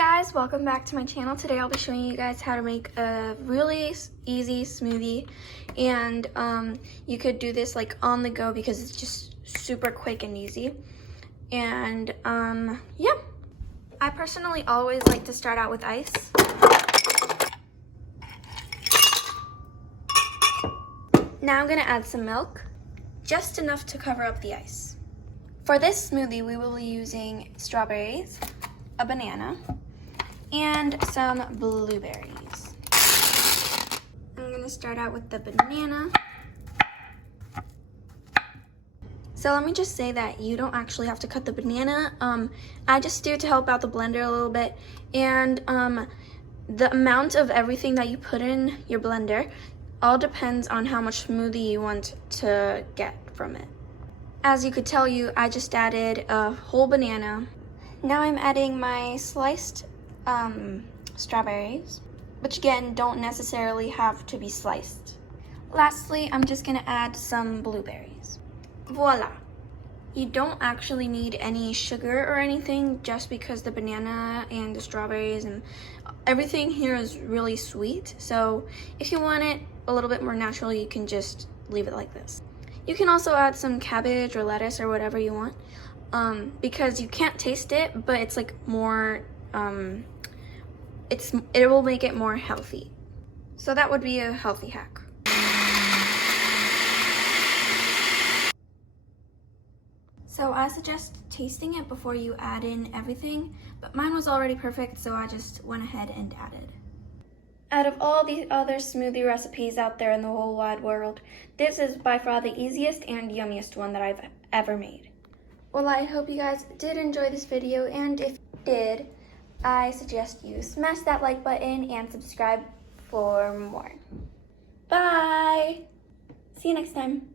guys, welcome back to my channel. Today I'll be showing you guys how to make a really easy smoothie, and you could do this like on the go because it's just super quick and easy. And yeah, I personally always like to start out with ice. Now I'm gonna add some milk, just enough to cover up the ice. For this smoothie, we will be using strawberries, a banana, and some blueberries. I'm gonna start out with the banana. So let me just say that you don't actually have to cut the banana. I just do it to help out the blender a little bit. And the amount of everything that you put in your blender all depends on how much smoothie you want to get from it. As you could tell, I just added a whole banana. Now I'm adding my sliced strawberries, which again don't necessarily have to be sliced. Lastly, I'm just gonna add some blueberries. Voila! You don't actually need any sugar or anything, just because the banana and the strawberries and everything here is really sweet. So if you want it a little bit more natural, you can just leave it like this. You can also add some cabbage or lettuce or whatever you want, because you can't taste it, but it's like more, it will make it more healthy. So that would be a healthy hack. So I suggest tasting it before you add in everything, but mine was already perfect, so I just went ahead and added. Out of all the other smoothie recipes out there in the whole wide world, this is by far the easiest and yummiest one that I've ever made. Well, I hope you guys did enjoy this video, and if you did, I suggest you smash that like button and subscribe for more. Bye! See you next time.